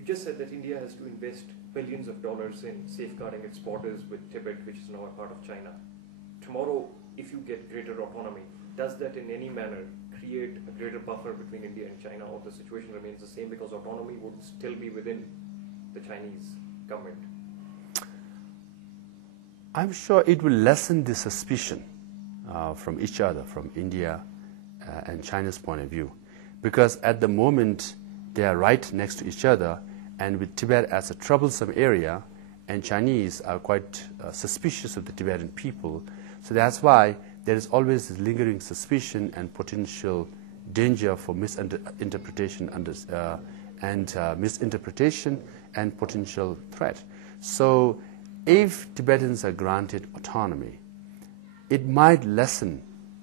You just said that India has to invest billions of dollars in safeguarding its borders with Tibet, which is now a part of China. Tomorrow, if you get greater autonomy, does that in any manner create a greater buffer between India and China, or the situation remains the same because autonomy would still be within the Chinese government? I'm sure it will lessen the suspicion from each other, from India and China's point of view. Because at the moment, they are right next to each other, and with Tibet as a troublesome area, and Chinese are quite suspicious of the Tibetan people. So that's why there is always this lingering suspicion and potential danger for misinterpretation and potential threat. So if Tibetans are granted autonomy, it might lessen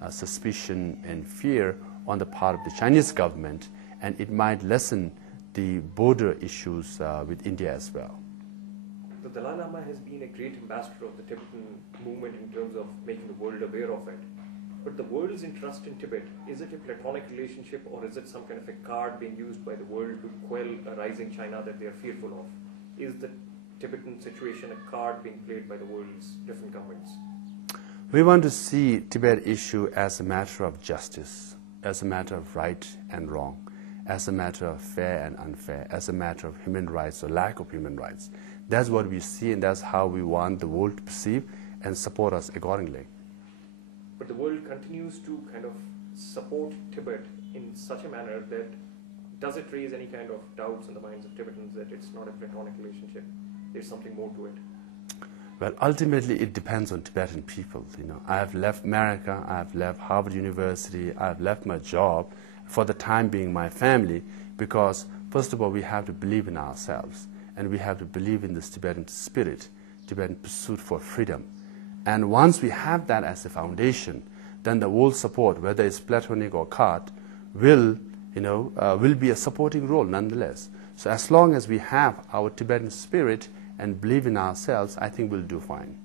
suspicion and fear on the part of the Chinese government, and it might lessen the border issues with India as well. The Dalai Lama has been a great ambassador of the Tibetan movement in terms of making the world aware of it. But the world's interest in Tibet, is it a platonic relationship, or is it some kind of a card being used by the world to quell a rising China that they are fearful of? Is the Tibetan situation a card being played by the world's different governments? We want to see Tibet issue as a matter of justice, as a matter of right and wrong, as a matter of fair and unfair, as a matter of human rights or lack of human rights. That's what we see, and that's how we want the world to perceive and support us accordingly. But the world continues to kind of support Tibet in such a manner that does it raise any kind of doubts in the minds of Tibetans that it's not a platonic relationship? There's something more to it. Well, ultimately, it depends on Tibetan people. I have left America, I have left Harvard University, I have left my job, for the time being my family, because first of all, we have to believe in ourselves, and we have to believe in this Tibetan spirit, Tibetan pursuit for freedom. And once we have that as a foundation, then the world support, whether it's platonic or card, will be a supporting role nonetheless. So as long as we have our Tibetan spirit and believe in ourselves, I think we'll do fine.